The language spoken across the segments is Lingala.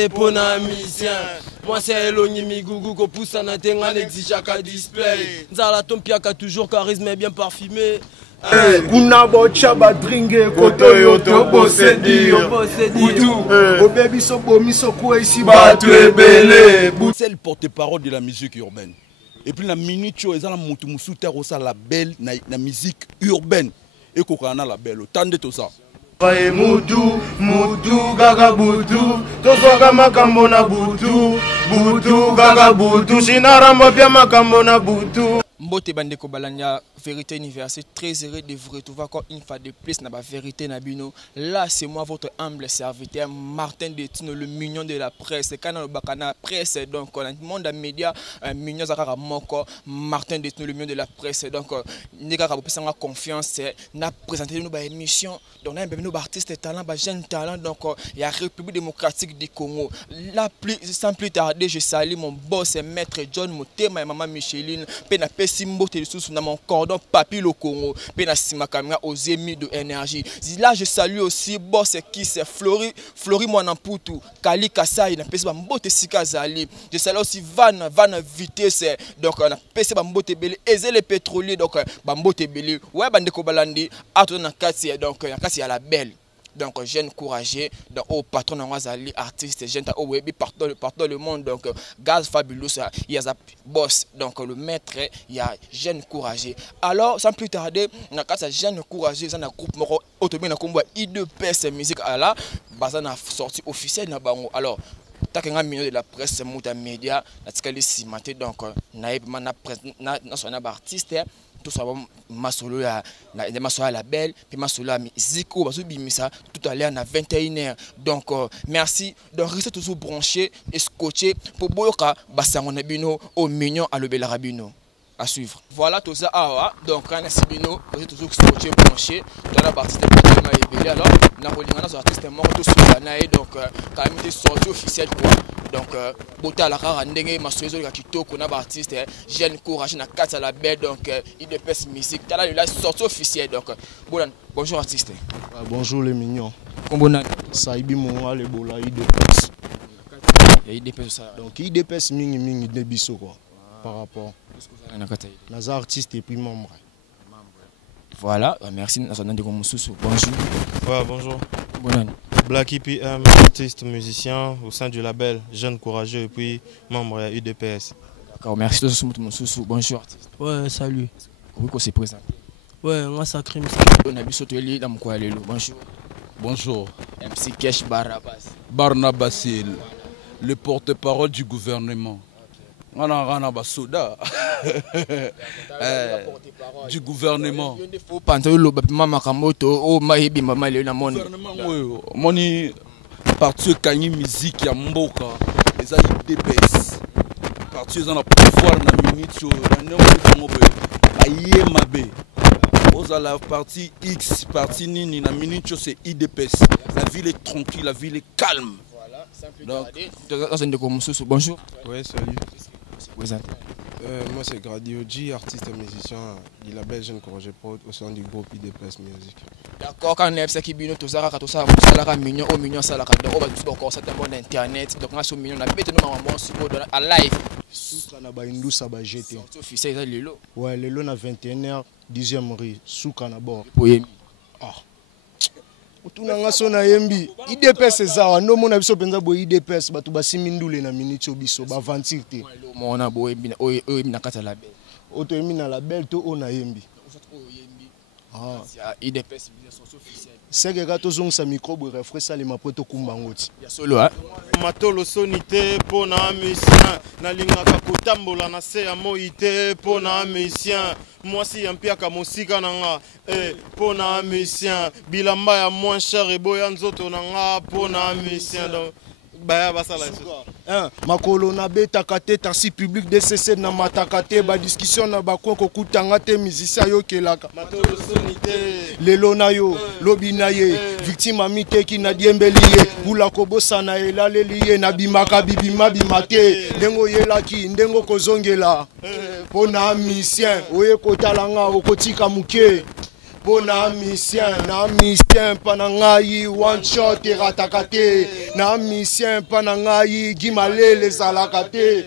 te pona musicien. Moi c'est Eloni Migugu ko poussa na tenga n'exige display. Nzala tompiaka toujours charisme et bien parfumé. Kuna bocha badringe koto yoto bosedir Boutou Obebi sobomi soko ici batu ebele. C'est le porte-parole de la musique urbaine. Et puis la minute où ils ont monté musuter osa la belle na musique urbaine et kokana la belle tande tout ça. Mutu gaga butu tozoga makambo na butu gaga butu shinaramba pia makambo na butu. Mbote bandeko balanya vérité universelle, très heureux de vous retrouver encore une fois de plus dans la vérité Nabino. Là c'est moi votre humble serviteur Martin Detino, le mignon de la presse. Quand on bakana presse donc on a le monde des médias mignon zakara moko Martin Detino, le mignon de la presse. Donc nega ka bopesa nga confiance na présenter nous ba émission. Donc on a nos artistes talent, ba jeunes talents donc il y a République démocratique du Congo. Là plus sans plus tarder, je salue mon boss maître John Motema et maman Micheline pena Simbote sous dans mon cordon papi le Congo pena simakamia aux émis de énergie. Là je salue aussi boss qui c'est Flori Mwanamputu Kali Kasai na pesi ba mbote sikazali. Je salue aussi Van Vitesse donc na pesi ba mbote belé Eze les pétroliers donc ba mbote belé ouais bandeko balandi ato na kati donc na kati ya la belle. Donc jeune courageux donc au patron d'Angazali artiste jeune au web partout le monde donc gaz fabuleux il y a boss donc le maître il y a jeune courageux. Alors sans plus tarder na kasa jeune courageux dans un groupe moko autobi na kombo I2PS musique ala baza na sortie officielle na bango. Alors takenga mignon de la presse muta média na tikali simaté donc naïbement na son artiste tout ça ma solo ya na solo à la belle puis ma solo à musique ou baso bimisa tout à l'heure à 21h. Donc merci donc restez toujours branché et scotché pour boyoka basango na bino au mignon à le bel rabino à suivre. Voilà tout ça donc quand Sibino vous êtes toujours scotché branché dans la partie de alors na rolingana sur artiste mort tout sur na donc quand même des sorties officielles quoi. Donc bota la rare ndenge masozo ya kitoko na artiste jeune courage na kata la belle donc I2PS musique tala la sortie officielle donc bonjour artiste. Bonjour les mignons. Kombona Saibi Monga le bola I2PS. Il y a I2PS ça. Donc I2PS mingi de biso quoi par rapport na artiste et puis membre. Voilà, merci bonjour. Ouais, bonjour. Bonne Black EPM, artiste, musicien au sein du label Jeune Courageux et puis membre à I2PS. D'accord, merci de ce bonjour artiste. Ouais, salut. Oui, qu'on s'est présenté. Ouais, moi ça crime ça. On a vu sauter les dans quoi aller bonjour. Bonjour. MC Kesh Barnabas, le porte-parole du gouvernement. On a un basoda du gouvernement. Moni parti kanyi musique ya mboka les I2PS parti dans la pouvoir na minute na nemo aye mabe oza la partie X partie nini na minute c'est I2PS. La ville est tranquille, la ville est calme. Donc bonjour. Ouais, salut. Moi c'est Gradioji, artiste et musicien du label Jeune Courageux Prod au sein du groupe I2PS Music. D'accord, quand on est qui bino tout ça mignon au mignon ça la on va tout encore ça bon internet donc on a mignon na bête nous maman sur à live Souka na ba indusa ba jeté. Officiel ça lelo. Ouais, lelo na 21h 10e rue Souka na bord. Utunanga sona yembi I2PS ezawa no mona biso penza bo I2PS batu basimindule na minute biso ba aventure te mona bo yembi na kata la belle oto yembi na la belle to ona yembi I2PS officiel sege gato zongsa microbe refresh ali mapoto kumbangoti ya solo matolo sonité pona musicien nalingaka kotambola na se ya moite pona musicien mwasi ya mpiaka mosika nanga pona musicien bilamba ya moins cher eboya nzoto nanga pona musicien donc baya basala makolo na betaka te taxi public DCC na mataka te ba discussion na bakon kokutanga te musicien yo kelaka matolo sonité lelo na yo lobi na ye victime amiteki na diembeli ye bula kobosa na elaleli ye na bimaka bibima bimate ndengo yelaki ndengo kozongela pona musicien oye kotalanga okotika muke pona misien na misien panangai one shot ratakate na misien panangai gimalele salakate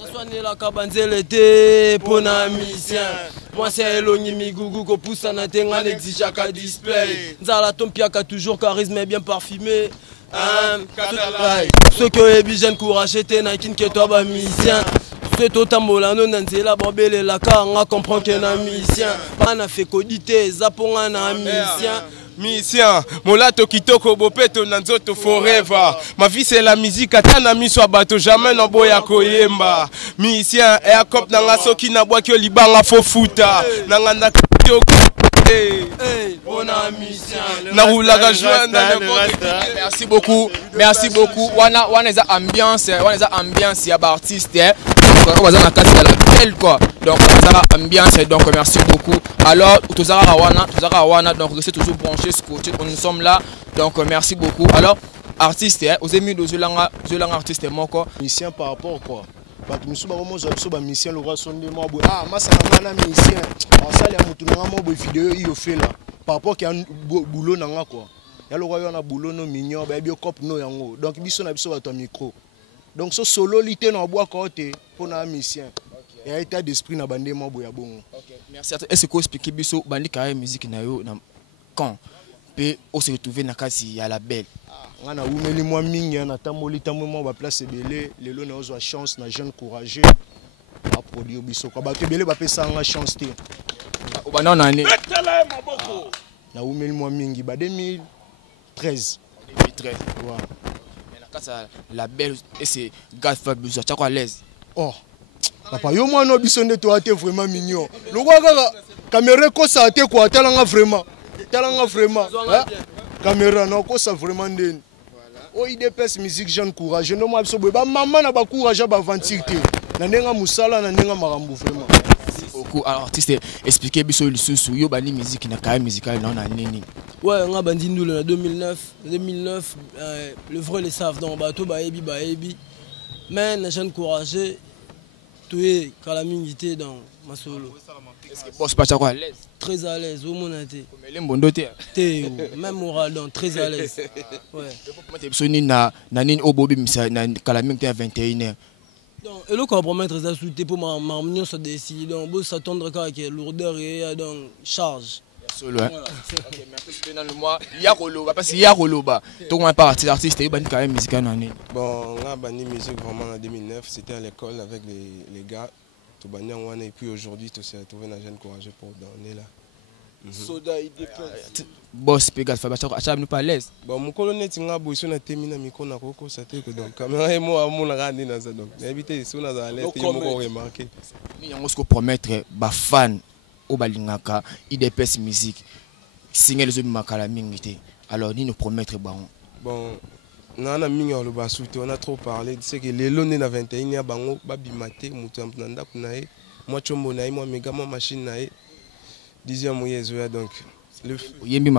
naswanelaka banzele te pona misien mwasi elongi migugu kopusana te nga n'exigaka display nzala tompiaka toujours charisme bien parfumé soki oyebi jeune courage te nakini ke to bamisien soki totambola no na nzela babelelaka nga comprend ke na misien bana fe kodi te eza mpo nga na misien Misien, molato kitoko bopeto na nzoto forever. Ma vie c'est la musique atana miso abato jamais na boya koyemba. Misien e akop na nga soki na bwaki olibanga fo futa. Na nganda kitoko merci beaucoup, merci beaucoup. Wana eza ambiance ya ba artiste. On va dans la la belle quoi. Donc ça ambiance donc merci beaucoup. Alors tozara wana donc restez toujours branchés scotché. Nous sommes là donc merci beaucoup. Alors artiste aux émis de Zolanga artiste moko musicien par rapport quoi. Bato musu ba mo zo ba musicien le roi sonde mo boy ah masana mana musicien. Ça les mutu nga mo boy vidéo yo fait là. Par rapport qu'il y a boulot nanga quoi. Ya le roi yo na boulot no mignon ba bio cop no yango. Donc biso na biso ba to micro. Donc ce solo lité na bois côté pour na musicien. Il y a état d'esprit na bande mo boya bongo. OK, merci. Est-ce que expliquer biso bandi carrière musique na yo na quand peut on se retrouver na kasi ya la belle. Ngana umeli moi mingi na tamboli tambo ba place belé lelo na ozo chance na jeune courageux a produire biso ko ba tebele ba pesa nga chance te. O ba na nani? Na umeli moi mingi ba 2013. 2013. Ouais. La belle et c'est gars fabuleux tu à l'aise. Oh papa yo moi no biso nde to ate vraiment mignon le roi kaka caméra ko sa ate ko talanga vraiment caméra non ko sa vraiment ndeni o IDPS musique jeune courage no moi biso ba maman na ba courage ba aventure te na ndenga musala na ndenga marambo vraiment. Beaucoup alors artiste expliquer biso lisusu yo bani musique na carrière musicale na nini. Ouais, on a bandit nous en 2009, le vrai les savent donc bateau baebi. Mais les jeunes courageux, tu es calamité dans ma solo. Est-ce que boss pas à l'aise? Très à l'aise, au monde été. Même moral donc très à l'aise. Ouais. Na nini obobi na calamité à 21h. Donc et le compromettre ça sous pour ma mignon ça décide donc boss s'attendre qu'à lourdeur et donc charge. Solo hein. OK, merci dans le mois Yakolo parce que Yakolo ba tout un parti artiste et bani carrière musicale nani. Bon, on a banni musique vraiment en 2009, c'était à l'école avec les gars tout banni en one et puis aujourd'hui tout s'est retrouvé dans jeune courageux pour donner là. Soda IDPS. Boss Pegas Fabacha acha nous pas l'aise. Bon mon colonel tinga boiso na temina miko na koko ça te que donc caméra et moi mon la randi na ça donc éviter sous na za l'aise et mo remarquer. Ni yango ce que promettre ba fan au balingaka IDPS musique signer les makala mingité alors ni nous promettre bon nana minga lo basuti on a trop parlé c'est que les lones na 21 ya bango babimate mutu amnanda kunae moi chombo nae moi mega moi machine nae 10e moyezo ya donc le yembi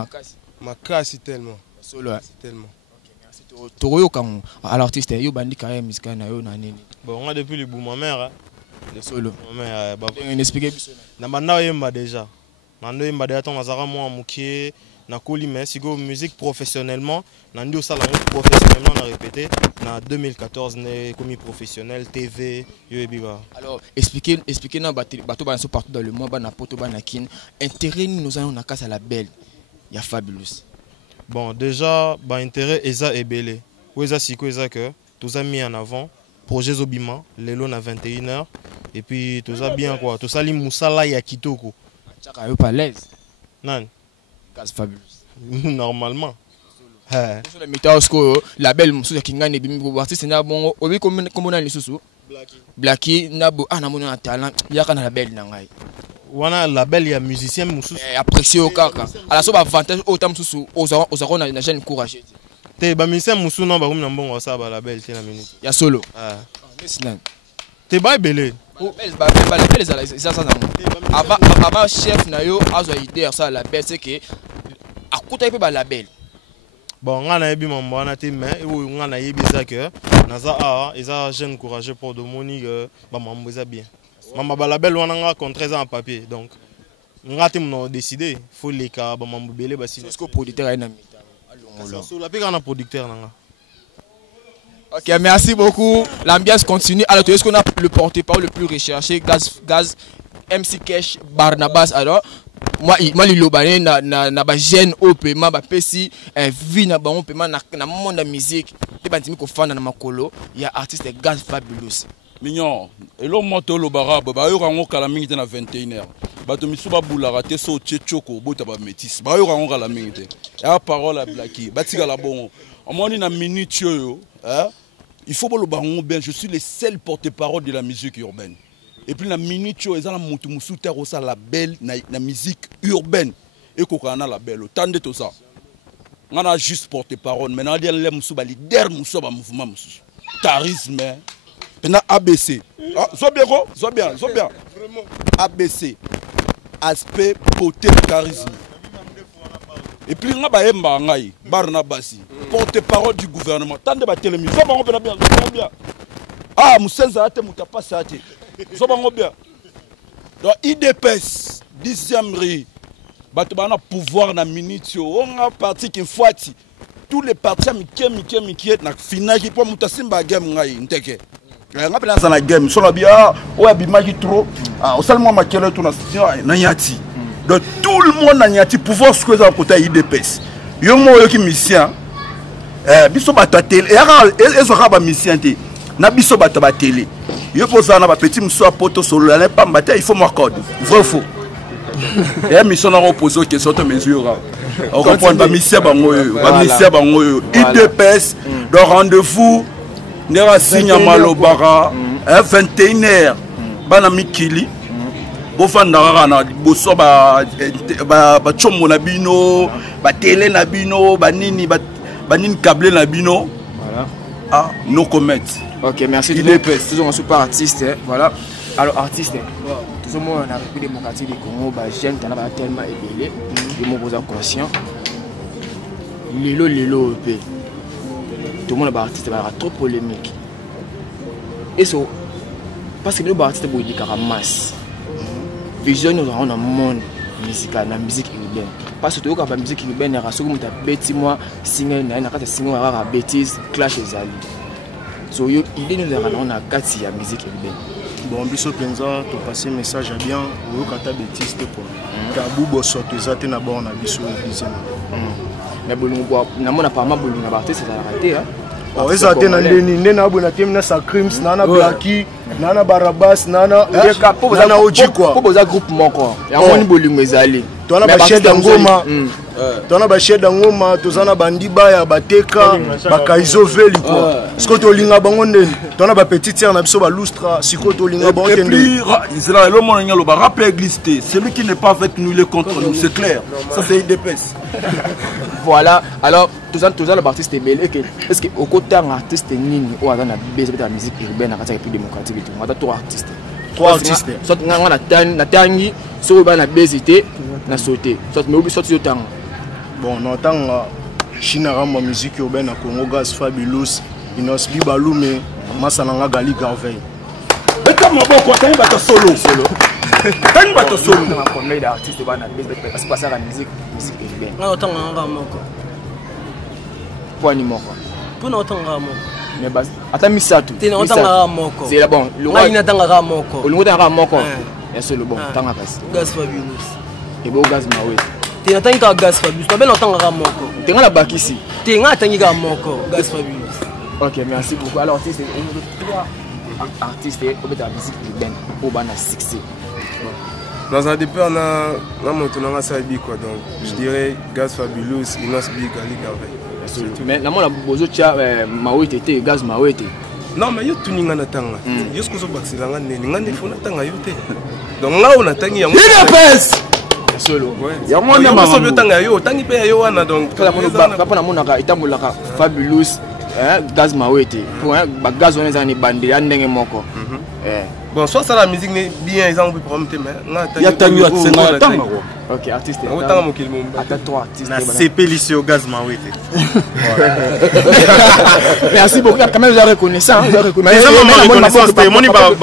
makasi tellement solo tellement. OK merci toroyo kan à l'artiste yo bandi carrière musicale na yo na nini. Bon on a depuis le bout ma mère le solo mais on expliquer na banda yemba déjà nando yemba déjà ton azara moi mukie na koli mais sigo musique professionnellement nando sala professionnellement on a répété na 2014 né commis professionnel TV yo ebiba. Alors expliquer na bateau ba partout dans le monde ba na poto ba na kin intérêt nous allons na casse à la belle ya fabulous. Bon déjà ba intérêt eza ebele ou eza siko eza que tous a mis en avant projet Zobima lelo na 21h et puis tout ça bien quoi tout ça li musala ya kitoko chaka yo pas l'aise nan casse fabulous normalement sur la météo la belle musu kingane bimi artiste na bon obi comme na lisusu Blacky na bo na mona talent yaka na la belle na ngai wana la belle ya musicien musu apprécié au kaka ala so ba avantage autant musu aux na jeune courageux te ba musicien musu non ba na mbongo sa ba la belle te na minute ya solo te ba belé la belle ça avant chef na yo azo idée ça la belle c'est que akuta pe ba la belle. Bon ngana yebi mambo wana te mais ngana yebi ça que naza eza jeune courageux pour de moni ba mambo eza bien mama ba la belle wana nga contre ça en papier donc ngate mon décidé faut les ka ba mambubele basi est-ce que producteur est na sur la pika na producteur nanga. Ok, merci beaucoup. L'ambiance continue. Alors, est-ce qu'on a le porte-parole le plus recherché, Gaz MC Cash Barnabas. Alors, moi le lobané na ba jeune au paiement ba pesi vie na ba on paiement na monde de musique. Te bantimi ko fana na makolo, il y a artiste Gaz Fabulous. Mignon, et l'homme moto le barab, bah yo rango kala mingi na 21h. Bato misuba boulara te so tcheko bota ba métis. Bah yo rango kala mingi te. Ya parole à Blacky, batika la bon. On m'a dit na minute yo, hein? Il faut pas le baron bien, je suis le seul porte-parole de la musique urbaine. Et puis la minute yo ezala mutu musuta rosa la belle na musique urbaine. Et kokana la belle, autant de tout ça. On a juste porte-parole, mais on a dit les musuba leader musuba mouvement musu. Charisme. Maintenant ABC. Ah, sois bien. ABC. Aspect, côté, charisme. Et puis, on a un Barnabasi, porte-parole du gouvernement. Tant de télévision. Bien. Ah, Moussenza a été passé. Bien. Donc, IDPS, 10e rue. On a pouvoir dans la minute. On a parti qui fois. Tous les partis, qui est dans la finale, qui peuvent monter game. On a game. On a bien. On a bien trop. On seulement maquillé tout na yati. Donc tout le monde na yati pouvoir ce que ça côté IDPS. Yo mo yo ki mission. Biso bato télé. Et ça ba mission té. Na biso bato ba télé. Yo poza na ba petit muso poto solo la pas mbaté il faut moi code. Vrai faux. Et mission na reposer question de mesure. On comprend ba mission bango yo. Ba mission bango yo. IDPS le rendez-vous nera signe malobara 21h. Bana mikili bofandaka na boso ba chombo na bino ba télé na bino banini câble na bino. Voilà. Ah, no comment. OK, merci. Toujours un super artiste, voilà. Alors artiste, tout le monde a République démocratique du Congo, ba jeune tana ba tellement ébélé, le mot vous conscient. Lilo EP. Tout le monde ba artiste ba trop polémique. Et ça parce que nous artistes pour dire masse vision nous avons un monde musical la musique urbaine parce que quand la musique urbaine est rassurée muta bêtise moi singer na kata singer rara bêtise clash ezali so yo il est nous avons na kati ya musique urbaine bon biso penza to passer message à bien ou kata bêtise te pour tabu boso to zate na bon na biso bizena mais bolungo na mona pas ma bolungo na artiste ça raté hein. Oh, ils ont été dans les nés, na bona team na Sacrims, nana Blacky, nana Barabas, nana Oji quoi. Pour poser groupement quoi. Ya moni bolingo ezali. Toi na ba chef d'angoma. Toi na ba chef d'angoma, toi na bandi baya bateka, ba kaizo veli quoi. Siko to linga bango ndeni. Toi na ba petite sœur na biso ba lustra, siko to linga bango ndeni. Et puis Israël le monde ngalo ba rappel glissé. Celui qui n'est pas avec nous il est contre nous, c'est clair. Ça c'est IDPS. Voilà, alors tout ça le artiste est bel. Est-ce que au côté d'un artiste nini ou dans la musique urbaine à République démocratique on a trois artistes. Soit na tangi, soit na bezité, na sauté. Soit mais obi soit yo tang. Bon, no tang China ramba musique urbaine à Congo Gaz Fabulous, Inos Bibalume, Masananga Gali Garvey. Mais comment bon quoi quand il va solo. Quand il va solo. On a combien d'artistes dans la musique parce que ça la musique urbaine. Na otanga moko. Pour ni moko. Pour na otanga moko. Mais bas ata misatu. Tena otanga moko. C'est là bon. Nga ina tanga moko. Olungo tanga moko. Ya solo bon tanga kasi. Gaz Fabulous. Et bon Gaz Mawe. Tena tanga Gaz Fabulous. Pas ben otanga moko. Tenga la bakisi. Tenga tanga moko. Gaz Fabulous. OK, merci beaucoup. Alors artiste artiste au beta musique urbaine au bana succès. Dans un départ, on a monté dans la quoi. Donc, je dirais Gaz Fabulous, Inos Big, Ali Garvey. Mais là, la bozo tia Mawe tete, Gaz Mawe tete. Non, mais yo tout ninga na tanga. Yo ce que zo baxi langa ne ninga ne fona tanga yo te. Donc là, on a tangi ya. IDPS. Solo. Ya mo na ma so yo tanga yo, tangi pe yo wana donc. Kala mono ba na monaka itambulaka Fabulous, Gaz Mawe tete. Pour Gaz on est en bande ya ndenge moko. Bon, soit ça la musique n'est bien, ils ont un problème, mais il y a tangu à Tsenga. Ok, artiste. Attends-toi, artiste. Na CP lycée au gaz Mawete. Merci beaucoup, quand même, j'ai reconnaissance. Mais ça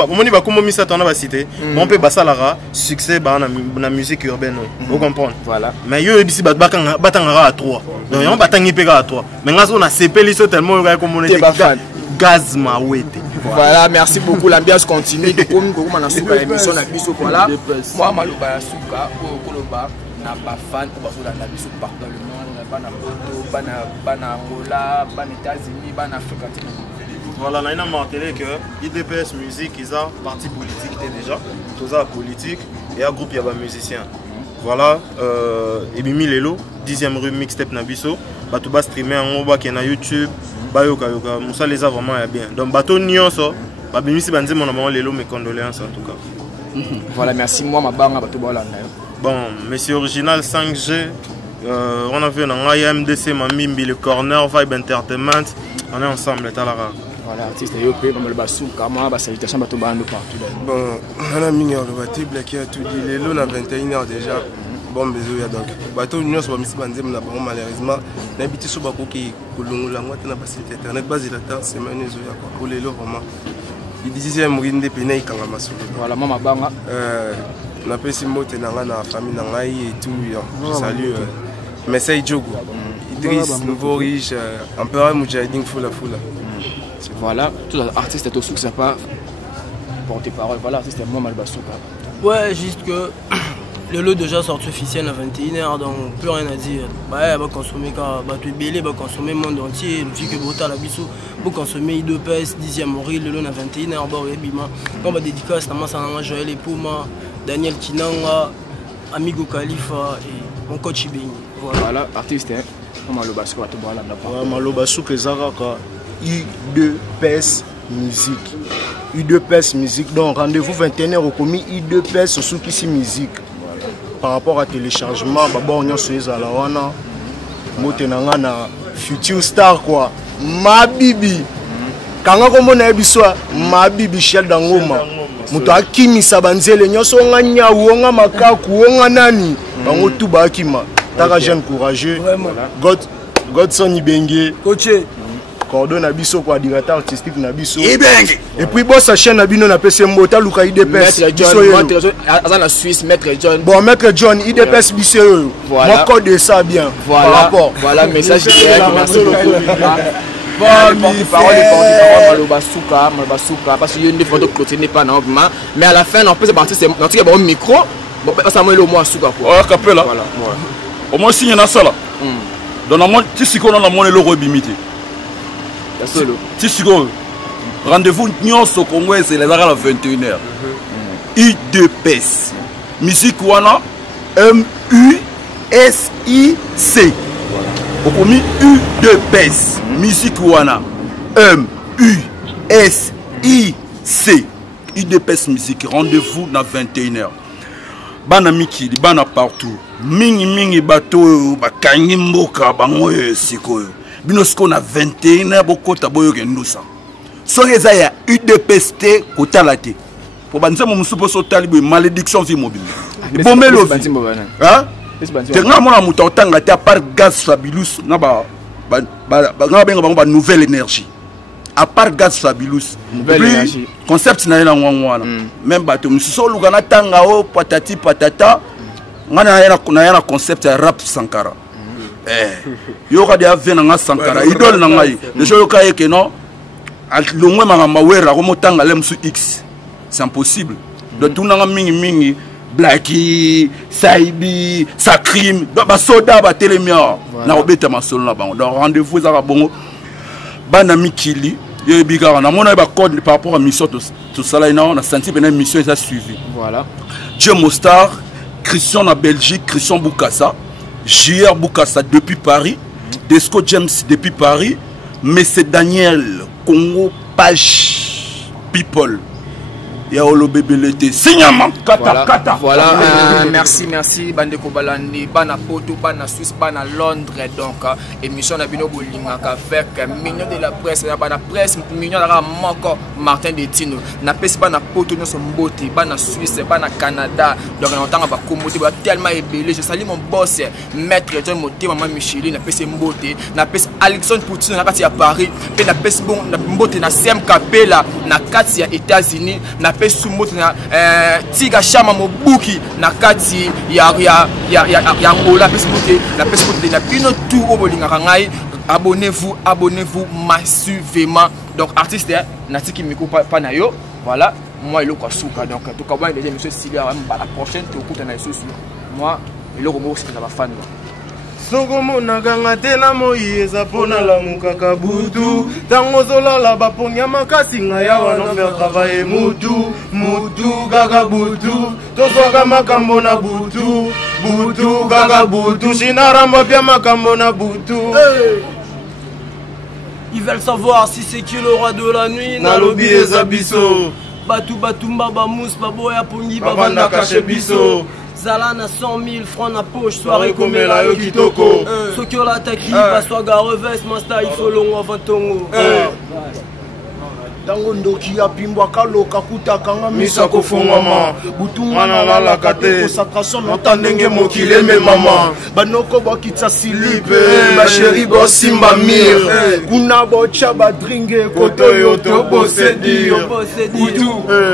moni ba comme misa tona ba cité. On peut basalara succès ba na musique urbaine. Vous comprenez? Voilà. Mais yo ebisi batanga à 3. Donc on batangi pega à 3. Mais ngazo na CP lycée tellement yo comme on était gaz Mawete. Voilà, merci beaucoup. L'ambiance continue. Comme on a souka l'émission na biso voilà. Moi maloba souka koloba na ba fan ko bazo na biso partout dans le monde, bana Poto, bana Angola, bana États-Unis, bana Afrique. Voilà, on a martelé que IDPS musique ils ont parti politique déjà, tout ça politique et un groupe il y a des musiciens. Voilà, Ebimi Lelo, 10e rue mixtape na biso, bato ba streamer en oba qui na YouTube. Bayoka yoka musa les a vraiment bien donc bateau nyonso babimisi banze mon amant lelo mes condoléances en tout cas. Voilà, merci moi ma banga bateau bolanda. Bon, monsieur original 5G, on a vu un IMDC Mamimbi le corner Vibe Entertainment, on est ensemble talara. Voilà, artiste yopé comme le basou kama ba salutation bateau bando partout. Bon, on a mis le bateau black a tout dit lelo na 21h déjà. Bon besoin donc bateau nyonso ba misi banze na bango malheureusement na biti so bakoki kolongola ngwa na ba site internet base la temps semaine zo ya ko pour lelo vraiment il disait murinde pena ikanga masolo. Voilà mama banga na pesi mote na nga na famille na ngai et tout je salue Messay Djogo Idriss nouveau riche empereur Mujahideen Fula. Voilà, tout artiste est au succès pas porter parole. Voilà, artiste est moi Malbasouka. Ouais, juste que le lot déjà sorti officiel à 21h, donc plus rien à dire. Bah, va consommer car bah tu es belé, va consommer le monde entier. Le fait que Brota la bisou, va consommer I2PS, 10e Ori, le lot à 21h, bord et bima. Quand on va dédicace, notamment ça n'a Joël et Pouma, Daniel Kinanga, Amigo Khalifa et mon coach Ibeni. Voilà, artiste, hein. Malobasouka, tu vois là d'abord. Malobasouka, Zaraka, I2PS musique. I2PS musique, donc rendez-vous 21h au commis I2PS sous qui musique. Par rapport à téléchargement, on a sur les alawana, motenanga na future star quoi. Ma bibi, quand on a vu ça, ma bibi chel d'angoma. Muto akimi sabanzele nyoso nganya uonga makaku uonga nani. Bango tout ba akima. Taka jeune courageux. Godson Ibenge. Coaché. Coordonne Abisso quoi, directeur artistique Nabisso. Et puis boss sa chaîne Nabino na PC Mbota Luka IDPS. Maître John, à la Suisse, Maître John. Bon, Maître John, IDPS Bisseux. Voilà. Mon code de ça bien. Voilà. Par rapport. Voilà, message direct. Merci beaucoup. Porte-parole, Malobasouka, parce qu'il y a une photo qui n'est pas normalement. Mais à la fin, on peut se partir, c'est un micro. Ça m'a le moins Souka. Oh, Capella. Voilà. Au moins, s'il y en a ça là. Dans le monde, tu sais qu'on a mon euro bimité. Rendez-vous au Congo, c'est les arts à 21h. I2PS. Musique Wana M-U-S-I-C. Au commis U2PS. Musique Wana M-U-S-I-C. I2PS musique. Rendez-vous dans 21h. Bana Miki, bana partout. Mingi bateau, bakangi mboka, bangoye sikoyo. Binosko na 21h boko taboyo kendusa. So eza ya UDPST kotalate. Po banza mo musupo so talibo malédiction vie mobile. Bomelo. Hein? Tenga mona muta otanga te par gaz Fabilus na ba benga ba nouvelle énergie. À part gaz Fabilus. Nouvelle énergie. Concept na ina ngwana. Même bato mususo lugana tanga o patati patata. Ngana yana concept ya rap Sankara. Yoka de avena nga Sankara idole na ngai les gens yoka yeke non longwe mama wera ko motanga lemsu x c'est impossible de tout nga mingi Blacky Saibi Sakrim ba soda ba telemia na obeta masolo na bango donc rendez-vous za bongo bana mikili yebika na mona ba code par rapport à mission tout ça là on a senti que une mission est suivie. Voilà Dieu Mostar Christian na Belgique Christian Boukassa JR Boukassa depuis Paris, Desco James depuis Paris, mais c'est Daniel Congo Page People. ya olobebelete signama kata kata. Voilà, merci Bandeko Balandi, Bana Poto, Bana Suisse, Bana Londres. Donc émission na bino bolingaka avec millions de la presse, Bana presse millions de la moko Martin de Tino. Na pesi Bana Poto no sombote, Bana Suisse, Bana Canada. Donc on entend ba komote ba tellement ébélé. Je salue mon boss maître John Moté, maman Micheline, na pesi mbote, na pesi Alexandre Poutine na kati ya Paris, pe na pesi bon na mbote na CMKP là na kati ya États-Unis, na pesi mbote na Tiga Shama Mobuki na kati ya Angola, pesi mbote na pesi mbote na bino tout au bolingaka ngai. Abonnez-vous massivement. Donc artiste na tiki miko pa na yo. Voilà, moi il est souka. Donc tout cas déjà monsieur Silia la prochaine tu écoutes na sosu. Moi il est au c'est la fan. Sogomo naganga tena moyeza pona la mukaka butu tango zolala baponya makasi ngaya wana faire travailler mutu gaga butu tozoka makambo na butu gaga butu shinaramba pia makambo na butu. Ils veulent savoir si c'est qui le roi de la nuit. Nalobi ezabiso Batu mbaba mousse baboya pongi babanda caché biso. Zalana 100 000 francs na poche, soirée comme la yo kitoko. Sokyo la taki, baswaga reveste, masta il faut long avant tongo. Tango ndoki ya pimbwa kaloka kutakanga misa kofongama butumana la la kate concentration notandenge mokile me mama banoko bakitsa silipe ba chéri bo simba mir kuna bo chaba dringe koto yo to bosedir butu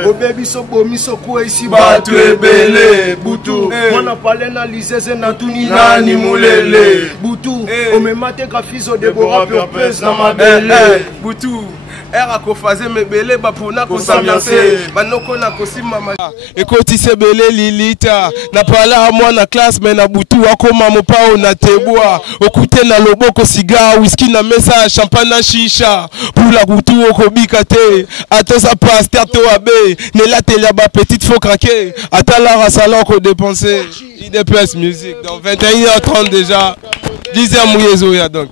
obebi so bomi so ko isi batu ebele butu mwana pale na lisese na tuni nani mulele butu omemate kafizo debora purpose na mabele butu era kofaze mebele bapona kosambiance banoko na kosimama ekotise bele lilita na pala mwana classe mais na butu akoma mopao na teboa okute na loboko siga whisky na mesa champagne na shisha pula butu okobika te atosa pasteur to abe ne la télé ba petite faut craquer atala rasalon ko dépenser IDPS musique dans 21h30 déjà 10h mouyezo ya donc